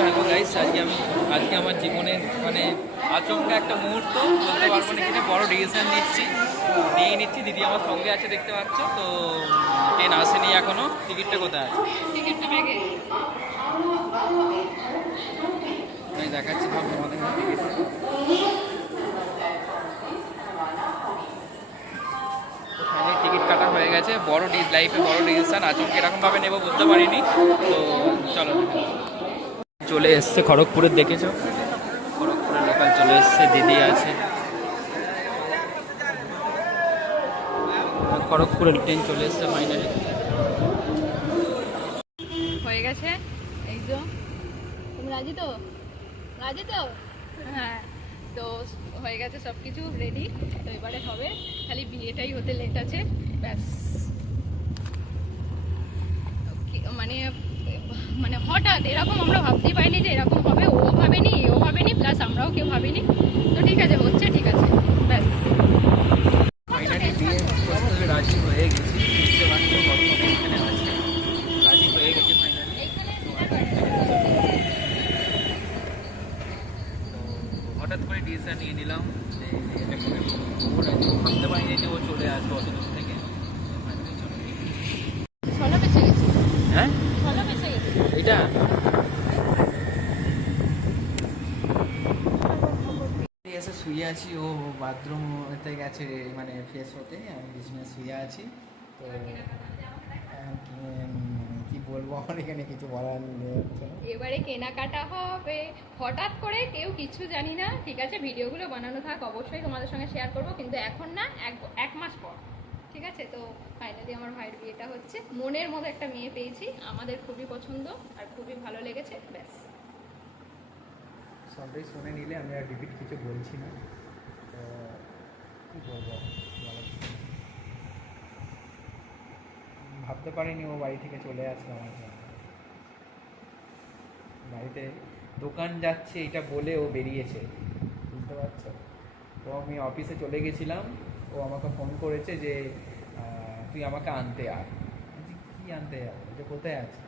Hello guys, আজকে আমার জীবনের মানে আচমকা একটা মুহূর্ত, বলতে পারবো না, কিনা বড় ডিসিশন নিচ্ছি। দিদি আমার সঙ্গে আছে, দেখতে পাচ্ছ তো। ট্রেন আসেনি এখনো। টিকিটটা কোথায় আছে? টিকিটটা ব্যাগে। আমি দেখাচ্ছি, ভাব তোমাদের টিকিটটা। টিকিট কাটা হয়ে গেছে। লাইফে বড় ডিসিশন, আচমকা এরকমভাবে নেবো বুঝতে পারিনি। তো চলো, চলে এসছে খড়গপুরের, দেখেছো খড়গপুরের লোকাল চলে এসছে, দিদি আছে। খড়গপুরের ট্রেন চলে এসছে ফাইনালি। হয়ে গেছে, এই তো। তুমি রাজি তো? রাজি তো? হ্যাঁ, তো হয়ে গেছে সব কিছু রেডি। তো এবারে হবে, খালি বিয়েটাই হতে লেট আছে, ব্যাস। মানে মানে হঠাৎ এরকম আমরা ভাবতেই পারিনি যে এরকম হবে। ও ভাবেনি, প্লাস আমরাও কেউ ভাবিনি। তো ঠিক আছে, হচ্ছে, ঠিক আছে, ব্যাস। ফাইনালি বিয়ে করতে রাজি হয়ে গেছি, বুঝতে পারছো বর্তমানে এখানে আছে, রাজি হয়ে গেছে ফাইনালি। হঠাৎ করে ডিসিশন নিয়ে নিলাম যে এটা করে ভাবতে পারিনি যে ও চলে আসবে অত দূর থেকে। ছলা বেঁচে গেছে, হ্যাঁ, ছলা বেঁচে গেছে। এটা এসে শুয়ে আছি, ও বাথরুম হতে গেছে, মানে ফ্রেশ হতে, আমি বিছানায় শুয়ে আছি। তো কি বলবো, আমার এখানে কিছু বলার নেই। এবারে কেনাকাটা হবে হঠাৎ করে, কেউ কিছু জানি না। ঠিক আছে, ভিডিওগুলো বানানো থাক, অবশ্যই তোমাদের সঙ্গে শেয়ার করব, কিন্তু এখন না, এক মাস পর। ঠিক আছে, তো ফাইনালি আমার ভাইয়ের বিয়েটা হচ্ছে। মনের মতো একটা মেয়ে পেয়েছি, আমাদের খুবই পছন্দ আর খুবই ভালো লেগেছে, ব্যাস। সবটাই শুনে নিলে, আমি আর রিপিট কিছু বলছি না। তো কী বলবো, ভাবতে পারিনি ও বাড়ি থেকে চলে আসলো আমার জন্য। বাড়িতে দোকান যাচ্ছে এটা বলে ও বেরিয়েছে, বুঝতে পারছো। তো আমি অফিসে চলে গেছিলাম, ও আমাকে ফোন করেছে যে তুই আমাকে আনতে আয়। কী আনতে যাবো, যে কোথায় আছে?